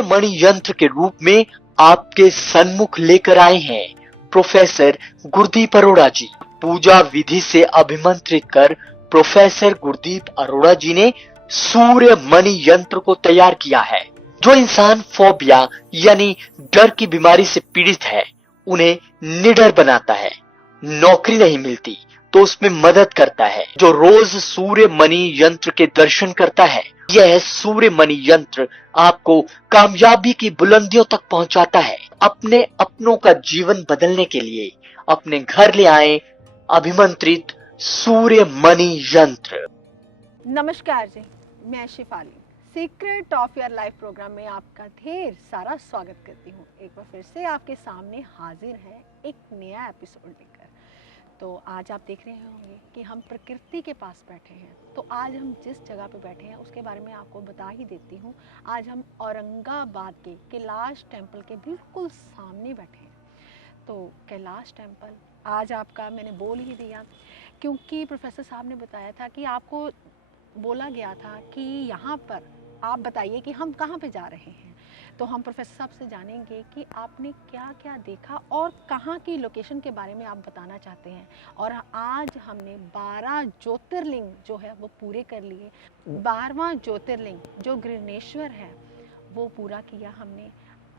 सूर्य मणि यंत्र के रूप में आपके सन्मुख लेकर आए हैं प्रोफेसर गुरदीप अरोड़ा जी। पूजा विधि से अभिमंत्रित कर प्रोफेसर गुरदीप अरोड़ा जी ने सूर्य मणि यंत्र को तैयार किया है। जो इंसान फोबिया यानी डर की बीमारी से पीड़ित है, उन्हें निडर बनाता है। नौकरी नहीं मिलती तो उसमें मदद करता है। जो रोज सूर्य मणि यंत्र के दर्शन करता है, यह सूर्य मणि यंत्र आपको कामयाबी की बुलंदियों तक पहुंचाता है। अपने अपनों का जीवन बदलने के लिए अपने घर ले आए अभिमंत्रित सूर्य मणि यंत्र। नमस्कार जी, मैं Shifali secret of your life program में आपका ढेर सारा स्वागत करती हूँ। एक बार फिर से आपके सामने हाजिर है एक नया एपिसोड लेकर। तो आज आप देख रहे होंगे कि हम प्रकृति के पास बैठे हैं। तो आज हम जिस जगह पे बैठे हैं उसके बारे में आपको बता ही देती हूँ। आज हम औरंगाबाद के कैलाश टेम्पल के बिल्कुल सामने बैठे हैं। तो कैलाश टेम्पल आज आपका मैंने बोल ही दिया, क्योंकि प्रोफेसर साहब ने बताया था कि आपको बोला गया था कि यहाँ पर आप बताइए कि हम कहाँ पे जा रहे हैं। तो हम प्रोफेसर साहब से जानेंगे कि आपने क्या क्या देखा और कहाँ की लोकेशन के बारे में आप बताना चाहते हैं। और आज हमने 12 ज्योतिर्लिंग जो है वो पूरे कर लिए। 12वां ज्योतिर्लिंग जो गृहनेश्वर है वो पूरा किया हमने।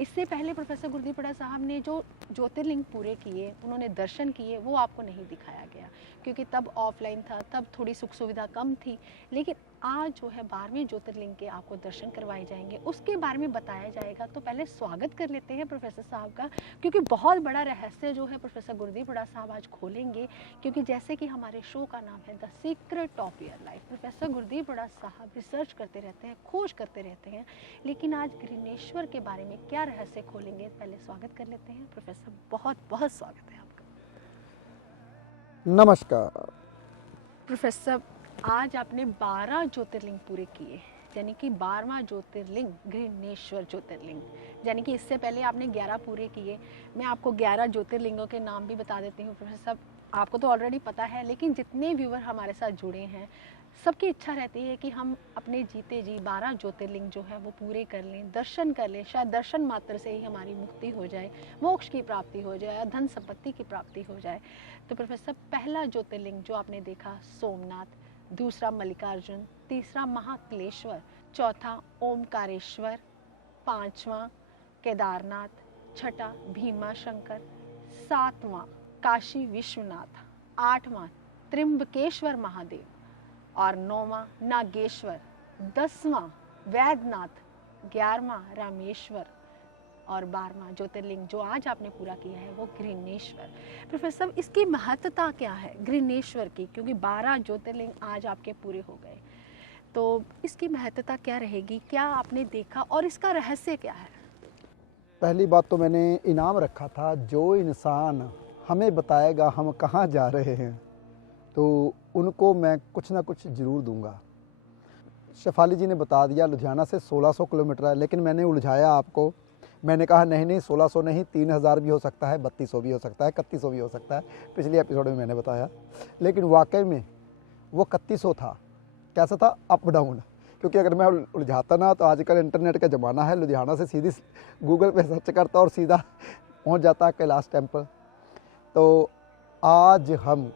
इससे पहले प्रोफेसर गुरदीप अरोड़ा साहब ने जो ज्योतिर्लिंग पूरे किए, उन्होंने दर्शन किए, वो आपको नहीं दिखाया गया क्योंकि तब ऑफलाइन था, तब थोड़ी सुख सुविधा कम थी। लेकिन आज जो है 12वें ज्योतिर्लिंग के आपको दर्शन करवाए जाएंगे, उसके बारे में बताया जाएगा। तो पहले स्वागत कर लेते हैं प्रोफेसर साहब का, क्योंकि बहुत बड़ा रहस्य जो है प्रोफेसर गुरदीप अरोड़ा साहब आज खोलेंगे। क्योंकि जैसे कि हमारे शो का नाम है the secret of your life, professor Gurdeep Arora साहब रिसर्च करते रहते हैं, खोज करते रहते हैं। लेकिन आज गृहनेश्वर के बारे में क्या रहस्य खोलेंगे, पहले स्वागत कर लेते हैं। प्रोफेसर बहुत बहुत स्वागत है आपका। नमस्कार प्रोफेसर, आज आपने 12 ज्योतिर्लिंग पूरे किए, यानी कि 12वां ज्योतिर्लिंग गृहनेश्वर ज्योतिर्लिंग, यानी कि इससे पहले आपने 11 पूरे किए। मैं आपको 11 ज्योतिर्लिंगों के नाम भी बता देती हूँ प्रोफेसर। आपको तो ऑलरेडी पता है, लेकिन जितने व्यूअर हमारे साथ जुड़े हैं सबकी इच्छा रहती है कि हम अपने जीते जी 12 ज्योतिर्लिंग जो है वो पूरे कर लें, दर्शन कर लें। शायद दर्शन मात्र से ही हमारी मुक्ति हो जाए, मोक्ष की प्राप्ति हो जाए, धन संपत्ति की प्राप्ति हो जाए। तो प्रोफेसर, पहला ज्योतिर्लिंग जो आपने देखा सोमनाथ, दूसरा मल्लिकार्जुन, तीसरा महाकालेश्वर, चौथा ओमकारेश्वर, पांचवा केदारनाथ, छठा भीमा शंकर, सातवां काशी विश्वनाथ, आठवां त्रिंबकेश्वर महादेव और 9वां नागेश्वर, 10वां वैद्यनाथ, 11वां रामेश्वर और 12वां ज्योतिर्लिंग जो आज आपने पूरा किया है वो गृहनेश्वर। प्रोफेसर, इसकी महत्ता क्या है गृहनेश्वर की, क्योंकि 12 ज्योतिर्लिंग आज आपके पूरे हो गए, तो इसकी महत्ता क्या रहेगी, क्या आपने देखा और इसका रहस्य क्या है? पहली बात तो मैंने इनाम रखा था, जो इंसान हमें बताएगा हम कहाँ जा रहे हैं तो उनको मैं कुछ ना कुछ ज़रूर दूंगा। शेफाली जी ने बता दिया लुधियाना से 1600 किलोमीटर है, लेकिन मैंने उलझाया आपको। मैंने कहा नहीं 1600 नहीं, 3000 भी हो सकता है, 3200 भी हो सकता है, 3100 भी हो सकता है। पिछले एपिसोड में मैंने बताया, लेकिन वाकई में वो 3100 था। कैसा था? Up down. क्योंकि अगर मैं उलझाता ना तो आजकल इंटरनेट का ज़माना है, लुधियाना से सीधी गूगल पे सर्च करता और सीधा पहुंच जाता है कैलाश टेम्पल। तो आज हम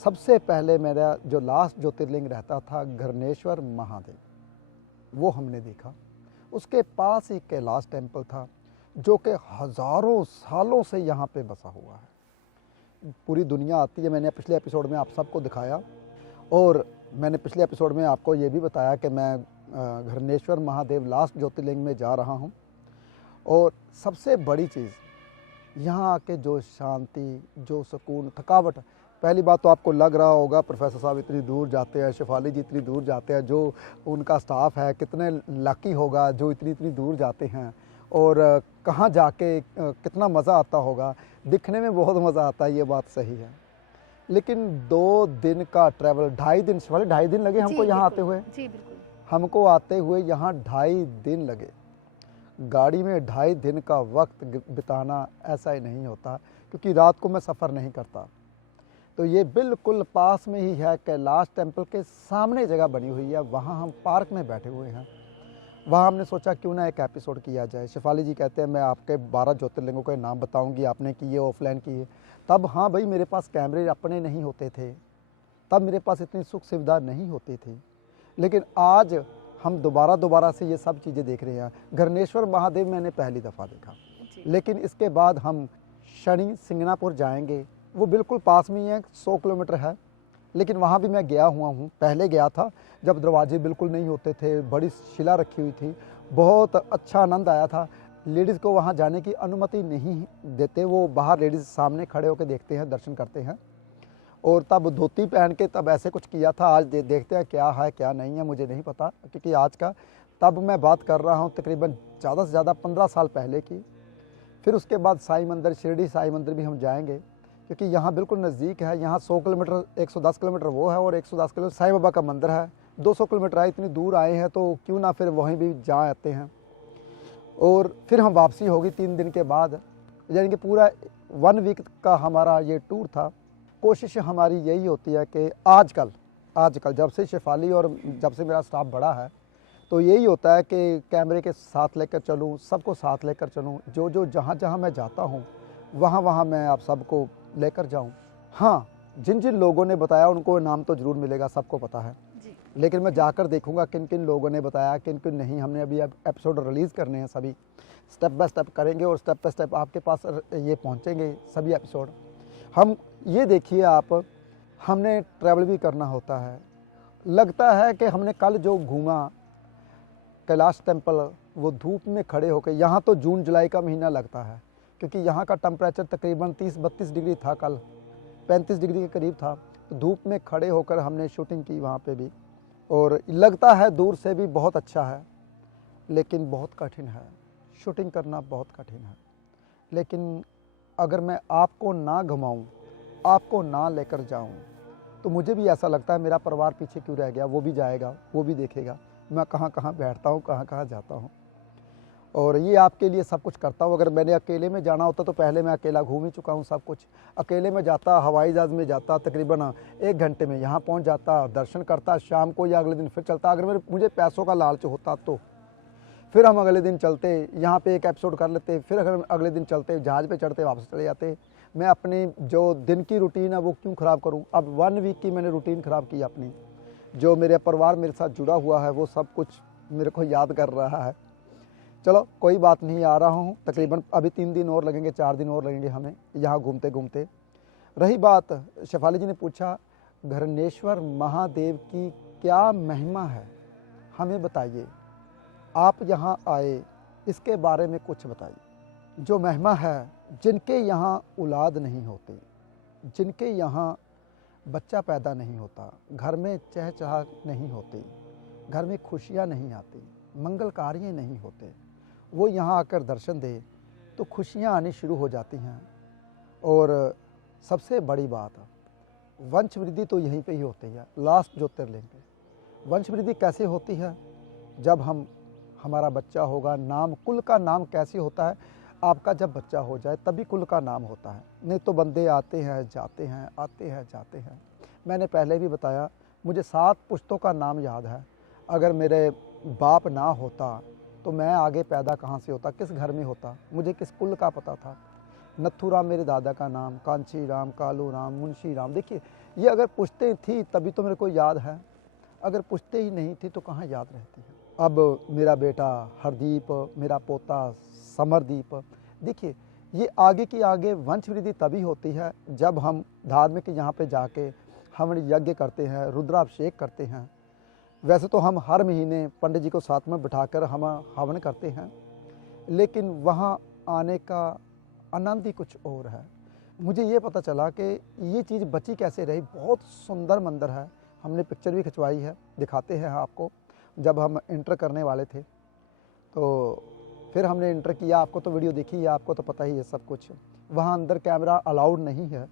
सबसे पहले मेरा जो लास्ट ज्योतिर्लिंग रहता था गृहनेश्वर महादेव, वो हमने देखा। उसके पास ही कैलाश टेम्पल था जो कि हज़ारों सालों से यहाँ पे बसा हुआ है। पूरी दुनिया आती है। मैंने पिछले एपिसोड में आप सबको दिखाया और मैंने पिछले एपिसोड में आपको ये भी बताया कि मैं गृहनेश्वर महादेव लास्ट ज्योतिर्लिंग में जा रहा हूँ। और सबसे बड़ी चीज़ यहाँ आके जो शांति, जो सुकून, थकावट, पहली बात तो आपको लग रहा होगा प्रोफेसर साहब इतनी दूर जाते हैं, शेफाली जी इतनी दूर जाते हैं, जो उनका स्टाफ है कितने लकी होगा जो इतनी दूर जाते हैं और कहाँ जाके कितना मज़ा आता होगा। दिखने में बहुत मज़ा आता है, ये बात सही है, लेकिन 2 दिन का ट्रैवल, 2.5 दिन, शेफाली 2.5 दिन लगे हमको यहाँ आते हुए। जी बिल्कुल, हमको आते हुए यहाँ 2.5 दिन लगे। गाड़ी में 2.5 दिन का वक्त बिताना ऐसा ही नहीं होता, क्योंकि रात को मैं सफ़र नहीं करता। तो ये बिल्कुल पास में ही है, कैलाश टेम्पल के सामने जगह बनी हुई है, वहाँ हम पार्क में बैठे हुए हैं। वहाँ हमने सोचा क्यों ना एक एपिसोड किया जाए। शेफाली जी कहते हैं मैं आपके 12 ज्योतिर्लिंगों के नाम बताऊंगी, आपने किए ऑफलाइन किए। तब हाँ भाई मेरे पास कैमरे अपने नहीं होते थे, तब मेरे पास इतनी सुख सुविधा नहीं होती थी। लेकिन आज हम दोबारा से ये सब चीज़ें देख रहे हैं। घरणेश्वर महादेव मैंने पहली दफ़ा देखा, लेकिन इसके बाद हम शनि सिंगनापुर जाएंगे, वो बिल्कुल पास में ही है, 100 किलोमीटर है। लेकिन वहाँ भी मैं गया हुआ हूँ, पहले गया था जब दरवाजे बिल्कुल नहीं होते थे, बड़ी शिला रखी हुई थी, बहुत अच्छा आनंद आया था। लेडीज़ को वहाँ जाने की अनुमति नहीं देते, वो बाहर लेडीज़ सामने खड़े होकर देखते हैं, दर्शन करते हैं। और तब धोती पहन के तब ऐसे कुछ किया था। आज देखते हैं क्या है क्या नहीं है, मुझे नहीं पता, क्योंकि आज का, तब मैं बात कर रहा हूँ तकरीबन ज़्यादा से ज़्यादा 15 साल पहले की। फिर उसके बाद साईं मंदिर, शिरडी साईं मंदिर भी हम जाएंगे, क्योंकि यहाँ बिल्कुल नज़दीक है। यहाँ 100 किलोमीटर 110 किलोमीटर वो है और 110 किलोमीटर साईं बाबा का मंदिर है। 200 किलोमीटर है, इतनी दूर आए हैं तो क्यों ना फिर वहीं भी जा आते हैं। और फिर हम वापसी होगी 3 दिन के बाद, यानी कि पूरा 1 वीक का हमारा ये टूर था। कोशिश हमारी यही होती है कि आजकल जब से शेफाली और जब से मेरा स्टाफ बड़ा है, तो यही होता है कि कैमरे के साथ लेकर चलूँ, सबको साथ लेकर चलूँ। जो जहाँ मैं जाता हूँ वहाँ मैं आप सबको लेकर जाऊँ। हाँ, जिन लोगों ने बताया उनको इनाम तो ज़रूर मिलेगा, सबको पता है। लेकिन मैं जाकर देखूंगा किन किन लोगों ने बताया, किन किन नहीं। हमने अभी एपिसोड रिलीज़ करने हैं, सभी स्टेप बाय स्टेप करेंगे और स्टेप बाय स्टेप आपके पास ये पहुंचेंगे सभी एपिसोड। हम ये देखिए आप, हमने ट्रैवल भी करना होता है। लगता है कि हमने कल जो घूमा कैलाश टेम्पल, वो धूप में खड़े होकर, यहाँ तो जून जुलाई का महीना लगता है, क्योंकि यहाँ का टेम्परेचर तकरीबन 30-32 डिग्री था, कल 35 डिग्री के करीब था। तो धूप में खड़े होकर हमने शूटिंग की वहाँ पे भी, और लगता है दूर से भी बहुत अच्छा है, लेकिन बहुत कठिन है। शूटिंग करना बहुत कठिन है। लेकिन अगर मैं आपको ना घुमाऊँ, आपको ना लेकर जाऊँ, तो मुझे भी ऐसा लगता है मेरा परिवार पीछे क्यों रह गया। वो भी जाएगा, वो भी देखेगा मैं कहाँ कहाँ बैठता हूँ, कहाँ कहाँ जाता हूँ। और ये आपके लिए सब कुछ करता हूँ। अगर मैंने अकेले में जाना होता तो पहले मैं अकेला घूम ही चुका हूँ सब कुछ। अकेले में जाता, हवाई जहाज़ में जाता, तकरीबन 1 घंटे में यहाँ पहुँच जाता, दर्शन करता, शाम को या अगले दिन फिर चलता। अगर मुझे पैसों का लालच होता तो फिर हम अगले दिन चलते, यहाँ पे एक एपिसोड कर लेते, फिर अगर अगले दिन चलते, जहाज़ पे चढ़ते, वापस चले जाते। मैं अपनी जो दिन की रूटीन है वो क्यों ख़राब करूँ। अब 1 वीक की मैंने रूटीन ख़राब की अपनी। जो मेरे परिवार मेरे साथ जुड़ा हुआ है वो सब कुछ मेरे को याद कर रहा है। चलो कोई बात नहीं, आ रहा हूँ। तकरीबन अभी 3 दिन और लगेंगे, 4 दिन और लगेंगे हमें यहाँ घूमते घूमते। रही बात, शेफाली जी ने पूछा घरणेश्वर महादेव की क्या महिमा है, हमें बताइए। आप यहाँ आए, इसके बारे में कुछ बताइए। जो महिमा है, जिनके यहाँ औलाद नहीं होती, जिनके यहाँ बच्चा पैदा नहीं होता, घर में चहचहा नहीं होती, घर में खुशियाँ नहीं आती, मंगल कार्य नहीं होते, वो यहाँ आकर दर्शन दे तो खुशियाँ आनी शुरू हो जाती हैं। और सबसे बड़ी बात, वंश वृद्धि तो यहीं पे ही होती है, लास्ट ज्योतिर्लिंग पे। वंश वृद्धि कैसे होती है? जब हमारा बच्चा होगा, नाम, कुल का नाम कैसे होता है? आपका जब बच्चा हो जाए तभी कुल का नाम होता है, नहीं तो बंदे आते हैं जाते हैं, आते हैं जाते हैं। मैंने पहले भी बताया, मुझे 7 पुश्तों का नाम याद है। अगर मेरे बाप ना होता तो मैं आगे पैदा कहाँ से होता, किस घर में होता, मुझे किस कुल का पता था। नथु राम मेरे दादा का नाम, कांची राम, कालू राम, मुंशी राम। देखिए, ये अगर पुश्तें थी तभी तो मेरे को याद है, अगर पुश्तें ही नहीं थी तो कहाँ याद रहती है। अब मेरा बेटा हरदीप, मेरा पोता समरदीप, देखिए ये आगे की आगे वंश वृद्धि तभी होती है जब हम धार्मिक यहाँ पे जाके हम यज्ञ करते हैं, रुद्राभिषेक करते हैं। वैसे तो हम हर महीने पंडित जी को साथ में बिठाकर हम हवन करते हैं, लेकिन वहाँ आने का आनंद ही कुछ और है। मुझे ये पता चला कि ये चीज़ बची कैसे रही। बहुत सुंदर मंदिर है, हमने पिक्चर भी खिंचवाई है, दिखाते हैं आपको। जब हम इंटर करने वाले थे तो फिर हमने इंटर किया, आपको तो वीडियो देखी है, आपको तो पता ही है सब कुछ। वहाँ अंदर कैमरा अलाउड नहीं है,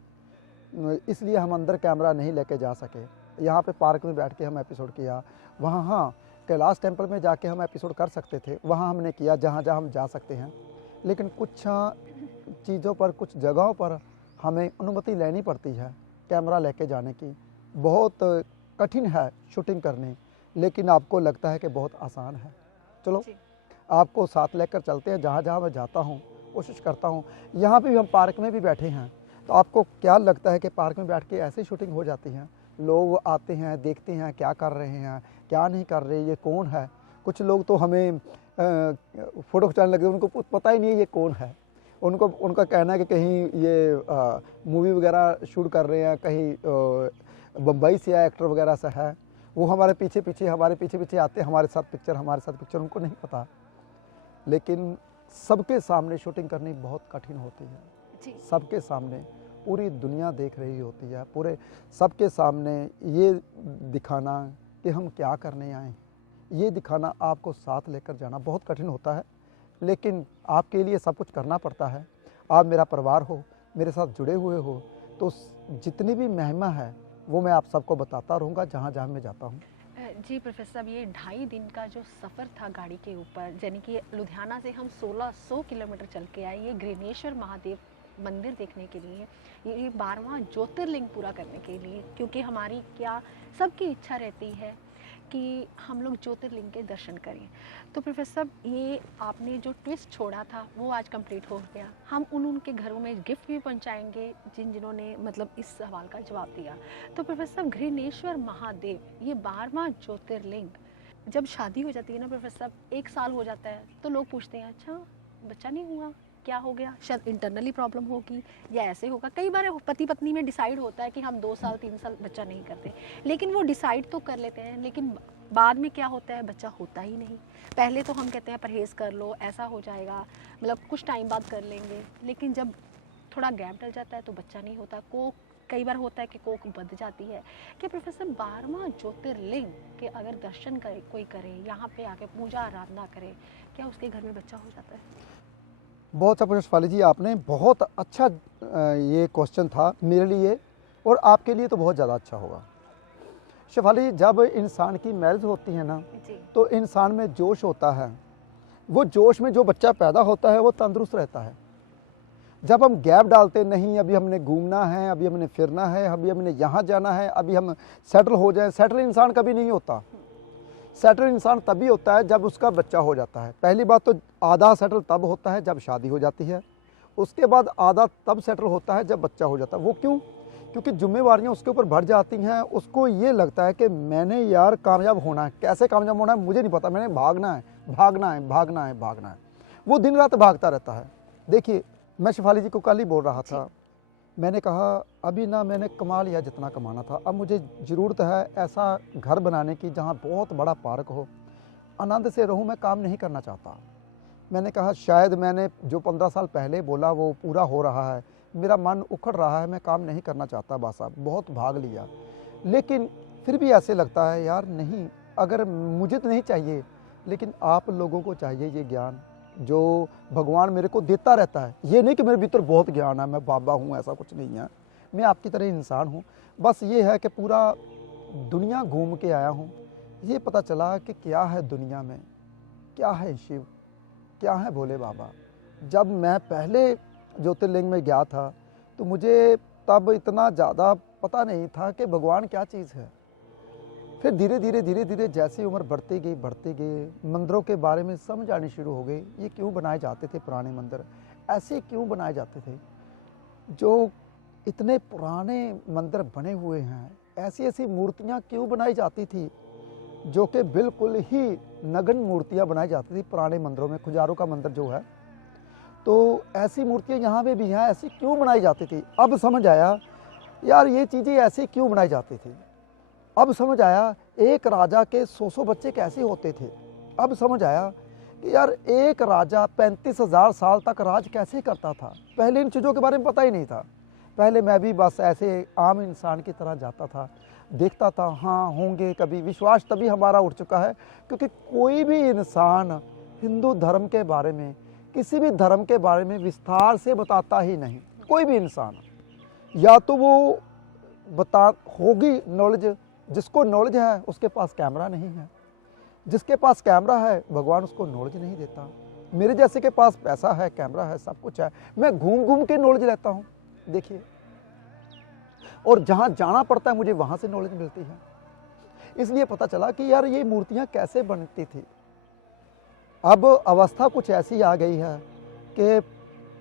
इसलिए हम अंदर कैमरा नहीं लेके जा सके। यहाँ पे पार्क में बैठ के हम एपिसोड किया। वहाँ हाँ, कैलाश टेम्पल में जाके हम एपिसोड कर सकते थे, वहाँ हमने किया जहाँ जहाँ हम जा सकते हैं। लेकिन कुछ चीज़ों पर, कुछ जगहों पर हमें अनुमति लेनी पड़ती है कैमरा लेके जाने की। बहुत कठिन है शूटिंग करनी, लेकिन आपको लगता है कि बहुत आसान है। चलो जी। आपको साथ लेकर चलते हैं, जहाँ जहाँ मैं जाता हूँ कोशिश करता हूँ। यहाँ पे भी हम पार्क में भी बैठे हैं, तो आपको क्या लगता है कि पार्क में बैठ के ऐसे शूटिंग हो जाती है? लोग आते हैं, देखते हैं क्या कर रहे हैं, क्या नहीं कर रहे, ये कौन है। कुछ लोग तो हमें फ़ोटो खिंचाने लगे, उनको पता ही नहीं है ये कौन है। उनका कहना है कि कहीं ये मूवी वगैरह शूट कर रहे हैं, कहीं बम्बई से या एक्टर वगैरह से है। वो हमारे पीछे पीछे आते हैं, हमारे साथ पिक्चर, उनको नहीं पता। लेकिन सबके सामने शूटिंग करनी बहुत कठिन होती है। जी। सबके सामने पूरी दुनिया देख रही होती है, पूरे सबके सामने ये दिखाना कि हम क्या करने आए हैं, ये दिखाना, आपको साथ लेकर जाना बहुत कठिन होता है। लेकिन आपके लिए सब कुछ करना पड़ता है। आप मेरा परिवार हो, मेरे साथ जुड़े हुए हो, तो जितनी भी महिमा है वो मैं आप सबको बताता रहूँगा जहाँ जहाँ मैं जाता हूँ। जी प्रोफेसर साहब, ये 2.5 दिन का जो सफ़र था गाड़ी के ऊपर, यानी कि लुधियाना से हम 1600 किलोमीटर चल के आए ये ग्रेनेश्वर महादेव मंदिर देखने के लिए, ये 12वां ज्योतिर्लिंग पूरा करने के लिए, क्योंकि हमारी क्या सबकी इच्छा रहती है कि हम लोग ज्योतिर्लिंग के दर्शन करें। तो प्रोफेसर साहब, ये आपने जो ट्विस्ट छोड़ा था वो आज कंप्लीट हो गया। हम उनके घरों में गिफ्ट भी पहुंचाएंगे जिन्होंने मतलब इस सवाल का जवाब दिया। तो प्रोफेसर साहब, घृणेश्वर महादेव ये 12वां ज्योतिर्लिंग, जब शादी हो जाती है ना प्रोफेसर साहब, 1 साल हो जाता है तो लोग पूछते हैं अच्छा बच्चा नहीं हुआ, क्या हो गया, शायद इंटरनली प्रॉब्लम होगी या ऐसे होगा। कई बार पति पत्नी में डिसाइड होता है कि हम 2 साल 3 साल बच्चा नहीं करते, लेकिन वो डिसाइड तो कर लेते हैं, लेकिन बाद में क्या होता है, बच्चा होता ही नहीं। पहले तो हम कहते हैं परहेज़ कर लो, ऐसा हो जाएगा, मतलब कुछ टाइम बाद कर लेंगे, लेकिन जब थोड़ा गैप डल जाता है तो बच्चा नहीं होता। कोक कई बार होता है कि कोक बंध जाती है। कि प्रोफेसर 12वां ज्योतिर्लिंग के अगर दर्शन करे कोई करे, यहाँ पे आके पूजा आराधना करे, क्या उसके घर में बच्चा हो जाता है? बहुत अच्छा शेफाली जी, आपने बहुत अच्छा ये क्वेश्चन था मेरे लिए, और आपके लिए तो बहुत ज़्यादा अच्छा होगा। शेफाली, जब इंसान की मैरिज होती है ना, जी। तो इंसान में जोश होता है। वो जोश में जो बच्चा पैदा होता है वो तंदुरुस्त रहता है। जब हम गैप डालते नहीं, अभी हमने घूमना है, अभी हमने फिरना है, अभी हमने यहाँ जाना है, अभी हम सेटल हो जाएं, सेटल इंसान कभी नहीं होता। सेटल इंसान तभी होता है जब उसका बच्चा हो जाता है। पहली बात तो आधा सेटल तब होता है जब शादी हो जाती है, उसके बाद आधा तब सेटल होता है जब बच्चा हो जाता है। वो क्यों? क्योंकि जिम्मेवारियां उसके ऊपर बढ़ जाती हैं। उसको ये लगता है कि मैंने यार कामयाब होना है। कैसे कामयाब होना है मुझे नहीं पता, मैंने भागना है, भागना है, भागना है, भागना है। वो दिन रात भागता रहता है। देखिए, मैं शेफाली जी को कल ही बोल रहा था, मैंने कहा अभी ना मैंने कमा लिया जितना कमाना था, अब मुझे ज़रूरत है ऐसा घर बनाने की जहाँ बहुत बड़ा पार्क हो, आनंद से रहूँ, मैं काम नहीं करना चाहता। मैंने कहा शायद मैंने जो 15 साल पहले बोला वो पूरा हो रहा है, मेरा मन उखड़ रहा है, मैं काम नहीं करना चाहता। बस साहब बहुत भाग लिया, लेकिन फिर भी ऐसे लगता है यार नहीं, अगर मुझे तो नहीं चाहिए, लेकिन आप लोगों को चाहिए ये ज्ञान जो भगवान मेरे को देता रहता है। ये नहीं कि मेरे भीतर बहुत ज्ञान है, मैं बाबा हूँ, ऐसा कुछ नहीं है। मैं आपकी तरह इंसान हूँ। बस ये है कि पूरा दुनिया घूम के आया हूँ, ये पता चला कि क्या है दुनिया में, क्या है शिव, क्या है भोले बाबा। जब मैं पहले ज्योतिर्लिंग में गया था तो मुझे तब इतना ज़्यादा पता नहीं था कि भगवान क्या चीज़ है। फिर धीरे धीरे जैसे उम्र बढ़ती गई, मंदिरों के बारे में समझ आनी शुरू हो गई। ये क्यों बनाए जाते थे पुराने मंदिर, ऐसे क्यों बनाए जाते थे, जो इतने पुराने मंदिर बने हुए हैं, ऐसी ऐसी मूर्तियाँ क्यों बनाई जाती थी जो कि बिल्कुल ही नग्न मूर्तियाँ बनाई जाती थी पुराने मंदिरों में। खुजारों का मंदिर जो है, तो ऐसी मूर्तियाँ यहाँ पे भी हैं, ऐसी क्यों बनाई जाती थी। अब समझ आया यार ये चीज़ें ऐसी क्यों बनाई जाती थी। अब समझ आया एक राजा के 100 बच्चे कैसे होते थे। अब समझ आया कि यार एक राजा 35,000 साल तक राज कैसे करता था। पहले इन चीज़ों के बारे में पता ही नहीं था। पहले मैं भी बस ऐसे आम इंसान की तरह जाता था, देखता था, हाँ होंगे कभी। विश्वास तभी हमारा उठ चुका है क्योंकि कोई भी इंसान हिंदू धर्म के बारे में, किसी भी धर्म के बारे में विस्तार से बताता ही नहीं। कोई भी इंसान, या तो वो बता होगी नॉलेज, जिसको नॉलेज है उसके पास कैमरा नहीं है, जिसके पास कैमरा है भगवान उसको नॉलेज नहीं देता। मेरे जैसे के पास पैसा है, कैमरा है, सब कुछ है, मैं घूम घूम के नॉलेज लेता हूँ। देखिए, और जहाँ जाना पड़ता है मुझे वहाँ से नॉलेज मिलती है। इसलिए पता चला कि यार ये मूर्तियाँ कैसे बनती थी। अब अवस्था कुछ ऐसी आ गई है कि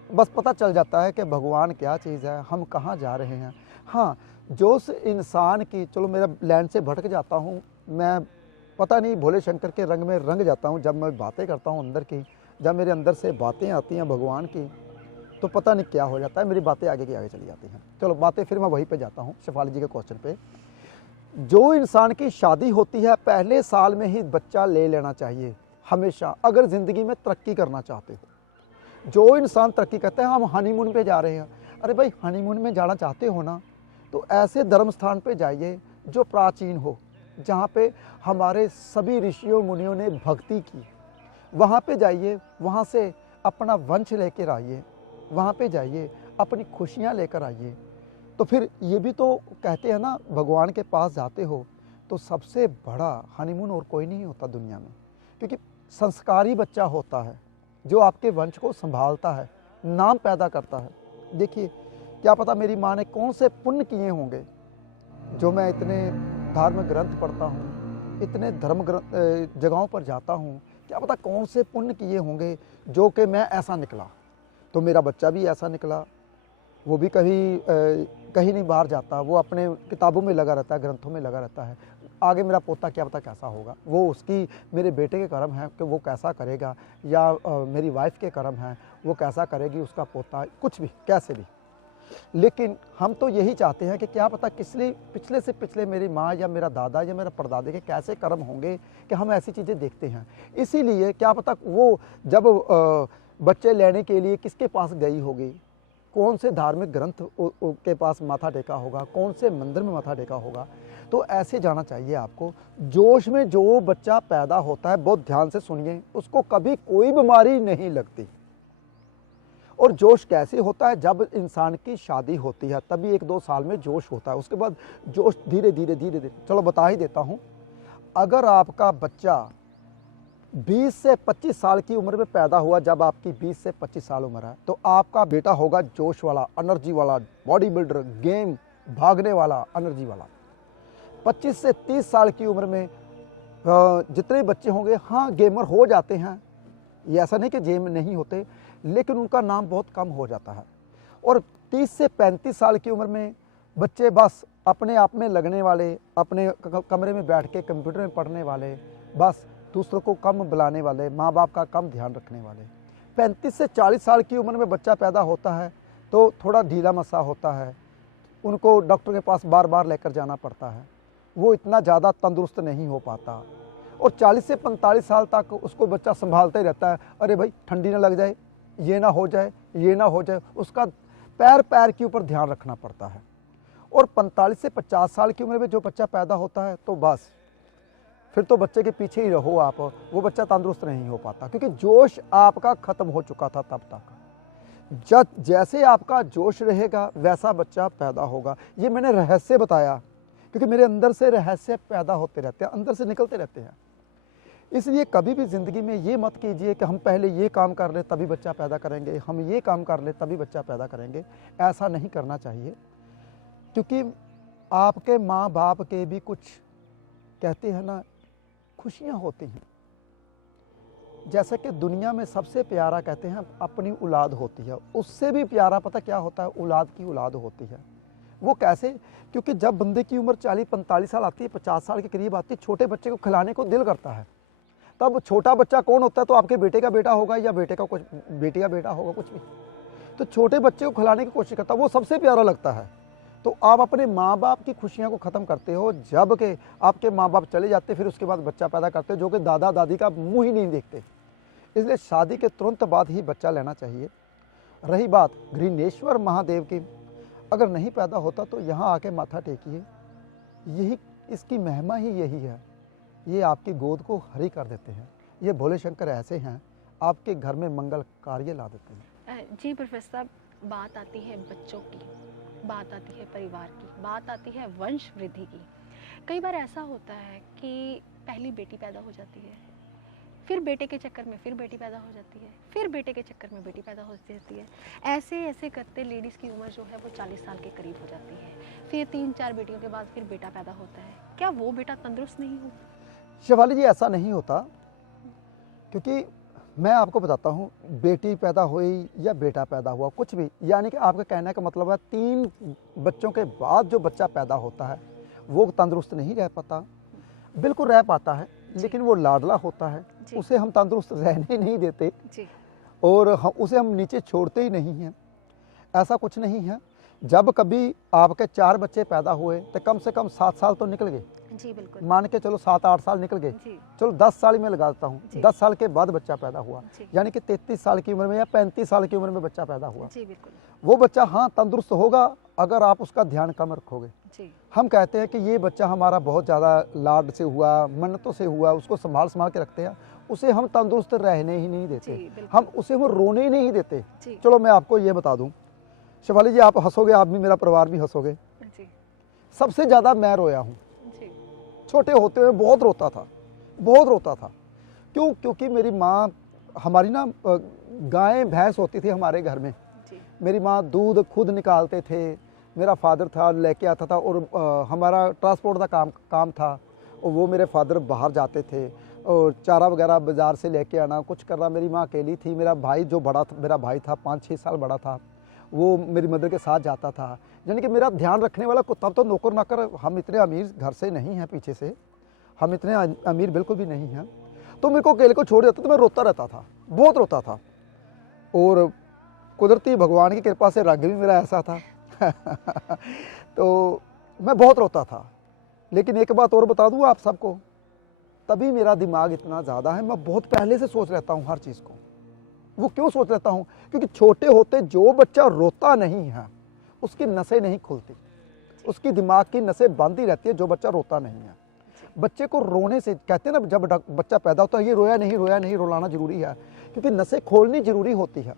बस पता चल जाता है कि भगवान क्या चीज़ है, हम कहाँ जा रहे हैं। हाँ, जो उस इंसान की, चलो मेरा लैंड से भटक जाता हूँ मैं, पता नहीं भोले शंकर के रंग में रंग जाता हूँ जब मैं बातें करता हूँ अंदर की, जब मेरे अंदर से बातें आती हैं भगवान की, तो पता नहीं क्या हो जाता है, मेरी बातें आगे की आगे चली जाती हैं। चलो बातें फिर मैं वहीं पे जाता हूँ, शेफाली जी के क्वेश्चन पे। जो इंसान की शादी होती है पहले साल में ही बच्चा ले लेना चाहिए हमेशा, अगर ज़िंदगी में तरक्की करना चाहते हो। जो इंसान तरक्की करता है, हम हनीमून पे जा रहे हैं, अरे भाई हनीमून में जाना चाहते हो ना, तो ऐसे धर्म स्थान पे जाइए जो प्राचीन हो, जहाँ पे हमारे सभी ऋषियों मुनियों ने भक्ति की। वहाँ पे जाइए, वहाँ से अपना वंश लेकर आइए, वहाँ पे जाइए अपनी खुशियाँ लेकर आइए। तो फिर ये भी तो कहते हैं ना, भगवान के पास जाते हो तो सबसे बड़ा हनीमून और कोई नहीं होता दुनिया में, क्योंकि संस्कारी बच्चा होता है जो आपके वंश को संभालता है, नाम पैदा करता है। देखिए, क्या पता मेरी माँ ने कौन से पुण्य किए होंगे जो मैं इतने धार्मिक ग्रंथ पढ़ता हूँ, इतने धर्म जगहों पर जाता हूँ, क्या पता कौन से पुण्य किए होंगे जो कि मैं ऐसा निकला। तो मेरा बच्चा भी ऐसा निकला, वो भी कहीं नहीं बाहर जाता, वो अपने किताबों में लगा रहता है, ग्रंथों में लगा रहता है। आगे मेरा पोता क्या पता कैसा होगा, वो उसकी, मेरे बेटे के कर्म है कि वो कैसा करेगा, या मेरी वाइफ के कर्म है वो कैसा करेगी, उसका पोता कुछ भी कैसे भी। लेकिन हम तो यही चाहते हैं कि क्या पता पिछले से पिछले मेरी माँ या मेरा दादा या मेरा परदादे के कैसे कर्म होंगे कि हम ऐसी चीज़ें देखते हैं। इसीलिए क्या पता वो जब बच्चे लेने के लिए किसके पास गई होगी, कौन से धार्मिक ग्रंथ के पास माथा टेका होगा, कौन से मंदिर में माथा टेका होगा। तो ऐसे जाना चाहिए आपको। जोश में जो बच्चा पैदा होता है, बहुत ध्यान से सुनिए, उसको कभी कोई बीमारी नहीं लगती। और जोश कैसे होता है, जब इंसान की शादी होती है तभी 1-2 साल में जोश होता है, उसके बाद जोश धीरे धीरे चलो बता ही देता हूँ। अगर आपका बच्चा 20 से 25 साल की उम्र में पैदा हुआ, जब आपकी 20 से 25 साल उम्र है, तो आपका बेटा होगा जोश वाला, एनर्जी वाला, बॉडी बिल्डर, गेम भागने वाला, एनर्जी वाला। 25 से 30 साल की उम्र में जितने बच्चे होंगे, हाँ गेमर हो जाते हैं, ये ऐसा नहीं कि गेम नहीं होते, लेकिन उनका नाम बहुत कम हो जाता है। और 30 से 35 साल की उम्र में बच्चे बस अपने आप में लगने वाले, अपने कमरे में बैठ के कंप्यूटर में पढ़ने वाले, बस दूसरों को कम बुलाने वाले, माँ बाप का कम ध्यान रखने वाले। 35 से 40 साल की उम्र में बच्चा पैदा होता है तो थोड़ा ढीला मसा होता है, उनको डॉक्टर के पास बार बार लेकर जाना पड़ता है, वो इतना ज़्यादा तंदुरुस्त नहीं हो पाता। और 40 से 45 साल तक उसको बच्चा संभालते ही रहता है, अरे भाई ठंडी ना लग जाए, ये ना हो जाए, ये ना हो जाए, उसका पैर के ऊपर ध्यान रखना पड़ता है। और 45 से 50 साल की उम्र में जो बच्चा पैदा होता है, तो बस फिर तो बच्चे के पीछे ही रहो आप, वो बच्चा तंदुरुस्त नहीं हो पाता, क्योंकि जोश आपका ख़त्म हो चुका था तब तक। जैसे आपका जोश रहेगा वैसा बच्चा पैदा होगा। ये मैंने रहस्य बताया क्योंकि मेरे अंदर से रहस्य पैदा होते रहते हैं, अंदर से निकलते रहते हैं। इसलिए कभी भी ज़िंदगी में ये मत कीजिए कि हम पहले ये काम कर ले तभी बच्चा पैदा करेंगे, हम ये काम कर ले तभी बच्चा पैदा करेंगे। ऐसा नहीं करना चाहिए, क्योंकि आपके माँ बाप के भी कुछ, कहते हैं ना, खुशियाँ होती हैं। जैसा कि दुनिया में सबसे प्यारा, कहते हैं, अपनी औलाद होती है, उससे भी प्यारा पता क्या होता है, औलाद की औलाद होती है। वो कैसे? क्योंकि जब बंदे की उम्र 40-45 साल आती है, 50 साल के करीब आती है, छोटे बच्चे को खिलाने को दिल करता है। तब छोटा बच्चा कौन होता है? तो आपके बेटे का बेटा होगा या बेटे का कुछ, बेटी का बेटा होगा, कुछ भी। तो छोटे बच्चे को खिलाने की कोशिश करता है, वो सबसे प्यारा लगता है। तो आप अपने माँ बाप की खुशियाँ को ख़त्म करते हो, जब के आपके माँ बाप चले जाते, फिर उसके बाद बच्चा पैदा करते हो जो कि दादा दादी का मुँह ही नहीं देखते। इसलिए शादी के तुरंत बाद ही बच्चा लेना चाहिए। रही बात घृणेश्वर महादेव की, अगर नहीं पैदा होता तो यहाँ आके माथा टेकिए, यही इसकी महिमा ही यही है। ये आपकी गोद को हरी कर देते हैं। ये भोले शंकर ऐसे हैं, आपके घर में मंगल कार्य ला देते हैं। जी प्रोफेसर साहब, बात आती है बच्चों की, बात आती है परिवार की, बात आती है वंश वृद्धि की। कई बार ऐसा होता है कि पहली बेटी पैदा हो जाती है, फिर बेटे के चक्कर में फिर बेटी पैदा हो जाती है, फिर बेटे के चक्कर में बेटी पैदा हो जाती है। ऐसे ऐसे करते लेडीज़ की उम्र जो है वो 40 साल के करीब हो जाती है। फिर 3-4 बेटियों के बाद फिर बेटा पैदा होता है। क्या वो बेटा तंदुरुस्त नहीं होता? शिवाली जी, ऐसा नहीं होता, क्योंकि मैं आपको बताता हूँ, बेटी पैदा हुई या बेटा पैदा हुआ, कुछ भी, यानी कि आपका कहने का मतलब है 3 बच्चों के बाद जो बच्चा पैदा होता है वो तंदुरुस्त नहीं रह पाता। बिल्कुल रह पाता है, लेकिन वो लाडला होता है, उसे हम तंदुरुस्त रहने ही नहीं देते जी। और उसे हम नीचे छोड़ते ही नहीं हैं। ऐसा कुछ नहीं है। जब कभी आपके 4 बच्चे पैदा हुए तो कम से कम 7 साल तो निकल गए। जी बिल्कुल। मान के चलो 7-8 साल निकल गए। जी। चलो 10 साल में लगाता हूँ, जी। 10 साल के बाद बच्चा पैदा हुआ, जी। यानी कि 33 साल की उम्र में या 35 साल की उम्र में बच्चा पैदा हुआ। जी बिल्कुल। वो बच्चा हाँ तंदुरुस्त होगा अगर आप उसका ध्यान कम रखोगे। जी। हम कहते हैं कि ये बच्चा हमारा बहुत ज़्यादा लाड से हुआ, मन्नतों से हुआ, उसको संभाल के रखते हैं, उसे हम तंदुरुस्त रहने ही नहीं देते। जी, बिल्कुल। हम उसे हम रोने ही नहीं देते। जी। चलो मैं आपको ये बता दूं, शिवाली जी आप हंसोगे, आप भी, मेरा परिवार भी हंसोगे। जी। सबसे ज़्यादा मैं रोया हूँ। जी। छोटे होते हुए बहुत रोता था, बहुत रोता था। क्यों? क्योंकि मेरी माँ, हमारी ना गाय भैंस होती थी हमारे घर में। जी। मेरी माँ दूध खुद निकालते थे, मेरा फादर था लेके आता था, और हमारा ट्रांसपोर्ट का काम था, और वो मेरे फादर बाहर जाते थे और चारा वगैरह बाज़ार से लेके आना, कुछ करना। मेरी माँ अकेली थी। मेरा भाई जो बड़ा था, मेरा भाई था 5-6 साल बड़ा था, वो मेरी मदर के साथ जाता था। यानी कि मेरा ध्यान रखने वाला, तब तो नौकर नाकर, हम इतने अमीर घर से नहीं हैं, पीछे से हम इतने अमीर बिल्कुल भी नहीं हैं। तो मेरे को अकेले को छोड़ देता तो मैं रोता रहता था, बहुत रोता था। और कुदरती भगवान की कृपा से रंग भी मेरा ऐसा था तो मैं बहुत रोता था। लेकिन एक बात और बता दूँ आप सबको, तभी मेरा दिमाग इतना ज़्यादा है, मैं बहुत पहले से सोच रहता हूँ हर चीज़ को। वो क्यों सोच रहता हूँ? क्योंकि छोटे होते जो बच्चा रोता नहीं है उसकी नसें नहीं खुलती, उसकी दिमाग की नसें बंद ही रहती है जो बच्चा रोता नहीं है। बच्चे को रोने से, कहते हैं ना जब बच्चा पैदा होता है, ये रोया नहीं, रुलाना जरूरी है, क्योंकि नसें खोलनी जरूरी होती है।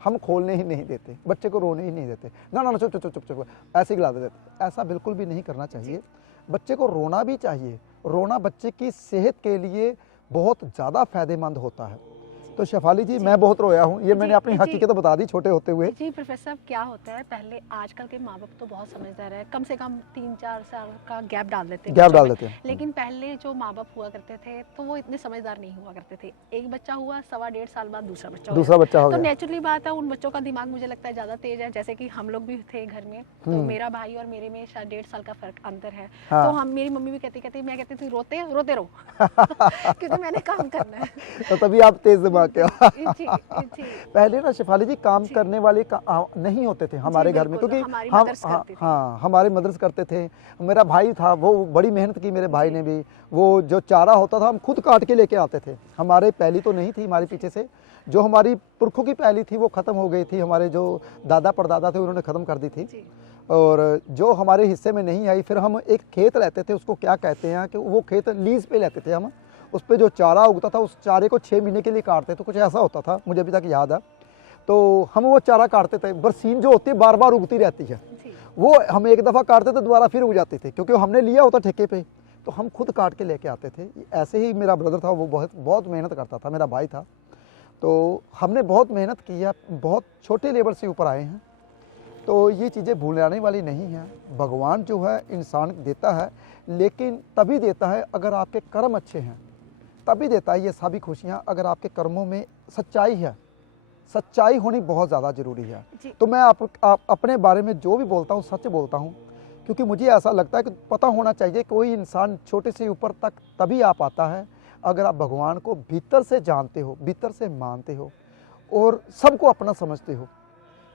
हम खोलने ही नहीं देते, बच्चे को रोने ही नहीं देते। ना चुप चुप चुप चुप ऐसे गिला देते। ऐसा बिल्कुल भी नहीं करना चाहिए। बच्चे को रोना भी चाहिए। रोना बच्चे की सेहत के लिए बहुत ज़्यादा फायदेमंद होता है। तो शेफाली जी, मैं बहुत रोया हूँ, ये मैंने अपनी हकीकत बता दी छोटे होते हुए। जी प्रोफेसर साहब, क्या होता है, पहले आजकल के माँ बाप तो बहुत समझदार है, कम से कम 3-4 साल का गैप डाल देते हैं। लेकिन पहले जो माँ बाप हुआ करते थे तो वो इतने समझदार नहीं हुआ करते थे। एक बच्चा हुआ, 1.25 साल बाद दूसरा बच्चा हो गया। तो नेचुरली बात है, उन बच्चों का दिमाग मुझे लगता है ज़्यादा तेज है। जैसे कि हम लोग भी थे घर में, तो मेरा भाई और मेरे में शायद 1.5 साल का फर्क अंतर है। तो हम, मेरी मम्मी भी कहती, मैं कहती थी रोते रहो क्योंकि मैंने काम करना है। तो तभी आप तेज दिमाग के पहले ना शेफाली जी काम करने वाले नहीं होते थे हमारे घर में, क्योंकि हमारे मदर्स करते थे। मेरा भाई था, वो बड़ी मेहनत की, मेरे भाई ने भी। वो जो चारा होता था हम खुद काट के लेके आते थे। हमारे पहली तो नहीं थी हमारे पीछे से, जो हमारी पुरखों की पहली थी वो ख़त्म हो गई थी। हमारे जो दादा परदादा थे उन्होंने ख़त्म कर दी थी, और जो हमारे हिस्से में नहीं आई, फिर हम एक खेत लेते थे, उसको क्या कहते हैं कि वो खेत लीज पे लेते थे हम। उस पर जो चारा उगता था, उस चारे को 6 महीने के लिए काटते, तो कुछ ऐसा होता था, मुझे अभी तक याद है। तो हम वो चारा काटते थे। बरसीन जो होती है बार बार उगती रहती है, वो हम एक दफ़ा काटते थे, दोबारा फिर उग जाती थी, क्योंकि हमने लिया होता ठेके पे, तो हम खुद काट के लेके आते थे। ऐसे ही मेरा ब्रदर था, वो बहुत मेहनत करता था, मेरा भाई था। तो हमने बहुत मेहनत की है, बहुत छोटे लेवल से ऊपर आए हैं। तो ये चीज़ें भूलाने वाली नहीं हैं। भगवान जो है इंसान देता है, लेकिन तभी देता है अगर आपके कर्म अच्छे हैं, तभी देता है ये सभी खुशियाँ। अगर आपके कर्मों में सच्चाई है, सच्चाई होनी बहुत ज़्यादा ज़रूरी है। तो मैं अपने बारे में जो भी बोलता हूँ सच बोलता हूँ, क्योंकि मुझे ऐसा लगता है कि पता होना चाहिए कोई इंसान छोटे से ऊपर तक तभी आ पाता है अगर आप भगवान को भीतर से जानते हो, भीतर से मानते हो और सबको अपना समझते हो।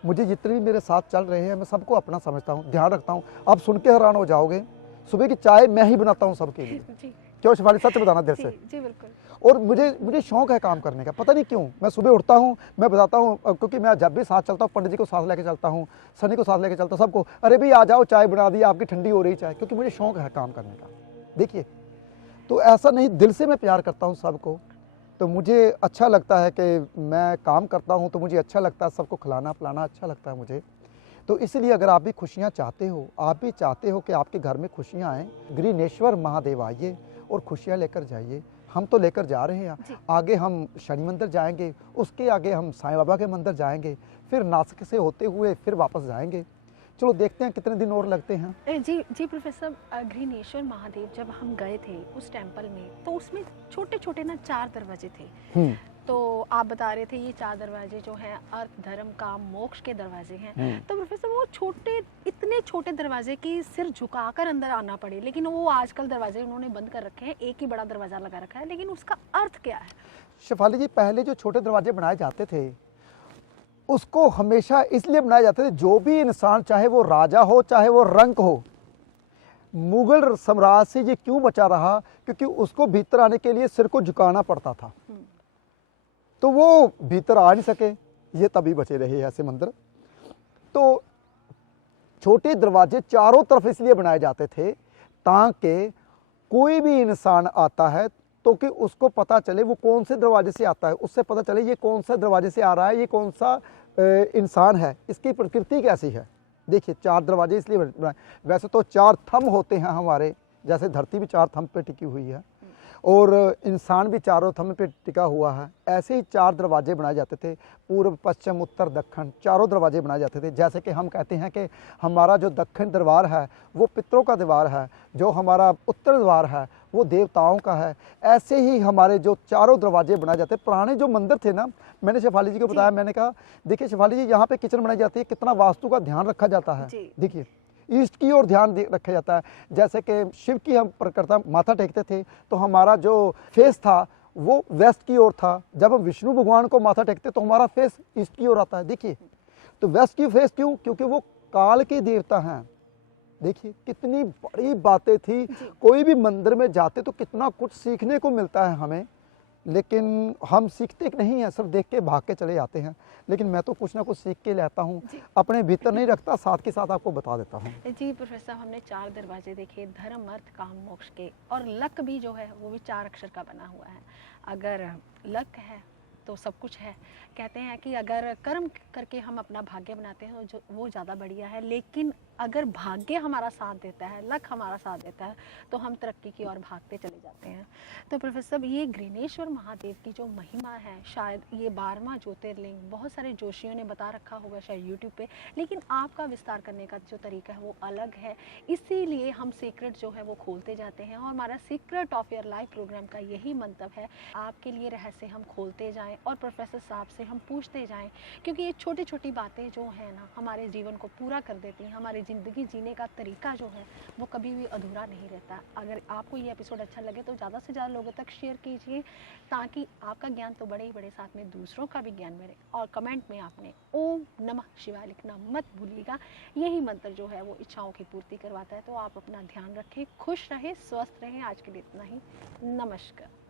मुझे जितने भी मेरे साथ चल रहे हैं, मैं सबको अपना समझता हूँ, ध्यान रखता हूँ। आप सुन के हैरान हो जाओगे, सुबह की चाय मैं ही बनाता हूँ सबके लिए। क्यों शिफाली, सच बताना दिल से? जी बिल्कुल। और मुझे शौक है काम करने का, पता नहीं क्यों। मैं सुबह उठता हूँ, मैं बताता हूँ, क्योंकि मैं जब भी साथ चलता हूँ, पंडित जी को साथ लेके चलता हूँ, सनी को साथ लेके चलता हूँ, सबको, अरे भाई आ जाओ, चाय बना दी आपकी, ठंडी हो रही चाय, क्योंकि मुझे शौक है काम करने का। देखिए, तो ऐसा नहीं, दिल से मैं प्यार करता हूँ सबको। तो मुझे अच्छा लगता है कि मैं काम करता हूँ, तो मुझे अच्छा लगता है, सबको खिलाना पिलाना अच्छा लगता है मुझे। तो इसलिए अगर आप भी खुशियाँ चाहते हो, आप भी चाहते हो कि आपके घर में खुशियाँ आएँ, गृहनेश्वर महादेव आइए और खुशियाँ लेकर जाइए। हम तो लेकर जा रहे हैं, आगे हम शनि मंदिर जाएंगे, उसके आगे हम साईं बाबा के मंदिर जाएंगे, फिर नासिक से होते हुए फिर वापस जाएंगे। चलो देखते हैं कितने दिन और लगते हैं। जी प्रोफेसर, गृहनेश्वर महादेव जब हम गए थे उस टेम्पल में, तो उसमें छोटे छोटे ना 4 दरवाजे थे। तो आप बता रहे थे ये 4 दरवाजे जो हैं अर्थ, धर्म, काम, मोक्ष के दरवाजे हैं। तो प्रोफेसर वो इतने छोटे दरवाजे की सिर झुकाकर अंदर आना पड़े, लेकिन वो आजकल दरवाजे उन्होंने बंद कर रखे हैं, एक ही बड़ा दरवाजा लगा रखा है, लेकिन उसका अर्थ क्या है? शेफाली जी, पहले जो छोटे दरवाजे बनाए जाते थे उसको हमेशा इसलिए बनाए जाते थे, जो भी इंसान, चाहे वो राजा हो चाहे वो रंक हो, मुगल साम्राज्य से ये क्यों बचा रहा? क्योंकि उसको भीतर आने के लिए सिर को झुकाना पड़ता था, तो वो भीतर आ नहीं सके, ये तभी बचे रहे ऐसे मंदिर। तो छोटे दरवाजे चारों तरफ इसलिए बनाए जाते थे ताकि कोई भी इंसान आता है तो कि उसको पता चले वो कौन से दरवाजे से आता है, उससे पता चले ये कौन सा दरवाजे से आ रहा है, ये कौन सा इंसान है, इसकी प्रकृति कैसी है। देखिए 4 दरवाजे इसलिए बनाए, वैसे तो 4 थंब होते हैं हमारे, जैसे धरती भी 4 थंब पे टिकी हुई है और इंसान भी चारों थंब पे टिका हुआ है, ऐसे ही 4 दरवाजे बनाए जाते थे। पूर्व, पश्चिम, उत्तर, दक्षिण, चारों दरवाजे बनाए जाते थे। जैसे कि हम कहते हैं कि हमारा जो दक्षिण द्वार है वो पितरों का द्वार है, जो हमारा उत्तर द्वार है वो देवताओं का है, ऐसे ही हमारे जो चारों दरवाजे बनाए जाते। पुराने जो मंदिर थे ना, मैंने शेफाली जी को बताया, मैंने कहा देखिए शेफाली जी, यहाँ पे किचन बनाई जाती है, कितना वास्तु का ध्यान रखा जाता है। देखिए ईस्ट की ओर ध्यान रखा जाता है। जैसे कि शिव की हम प्रकृता माथा टेकते थे तो हमारा जो फेस था वो वेस्ट की ओर था, जब हम विष्णु भगवान को माथा टेकते तो हमारा फेस ईस्ट की ओर आता है। देखिए तो वेस्ट की फेस क्यों? क्योंकि वो काल के देवता हैं। देखिए कितनी बड़ी बातें थी, कोई भी मंदिर में जाते तो कितना कुछ सीखने को मिलता है हमें, लेकिन हम सीखते नहीं हैं, सिर्फ देख के भाग के चले जाते हैं। लेकिन मैं तो कुछ ना कुछ सीख के लाता हूँ, अपने भीतर नहीं रखता, साथ के साथ आपको बता देता हूँ। जी प्रोफेसर, हमने 4 दरवाजे देखे, धर्म, अर्थ, काम, मोक्ष के, और लक भी जो है वो भी 4 अक्षर का बना हुआ है। अगर लक है तो सब कुछ है। कहते हैं कि अगर कर्म करके हम अपना भाग्य बनाते हैं जो वो ज़्यादा बढ़िया है, लेकिन अगर भाग्य हमारा साथ देता है, लक हमारा साथ देता है, तो हम तरक्की की ओर भागते चले जाते हैं। तो प्रोफेसर ये ग्रीनेश्वर महादेव की जो महिमा है, शायद ये 12वां ज्योतिर्लिंग, बहुत सारे जोशियों ने बता रखा होगा शायद यूट्यूब पे, लेकिन आपका विस्तार करने का जो तरीका है वो अलग है। इसीलिए हम सीक्रेट जो है वो खोलते जाते हैं, और हमारा secret of your life program का यही मंतव्य है, आपके लिए रहस्य हम खोलते जाएँ और प्रोफेसर साहब से हम पूछते जाएं, क्योंकि ये छोटी छोटी बातें जो है ना हमारे जीवन को पूरा कर देती हैं। हमारी ज़िंदगी जीने का तरीका जो है वो कभी भी अधूरा नहीं रहता। अगर आपको ये एपिसोड अच्छा लगे तो ज़्यादा से ज़्यादा लोगों तक शेयर कीजिए, ताकि आपका ज्ञान तो बढ़े ही बढ़े, साथ में दूसरों का भी ज्ञान बढ़े। और कमेंट में आपने ओम नमः शिवाय लिखना मत भूलिएगा, यही मंत्र जो है वो इच्छाओं की पूर्ति करवाता है। तो आप अपना ध्यान रखें, खुश रहें, स्वस्थ रहें। आज के लिए इतना ही, नमस्कार।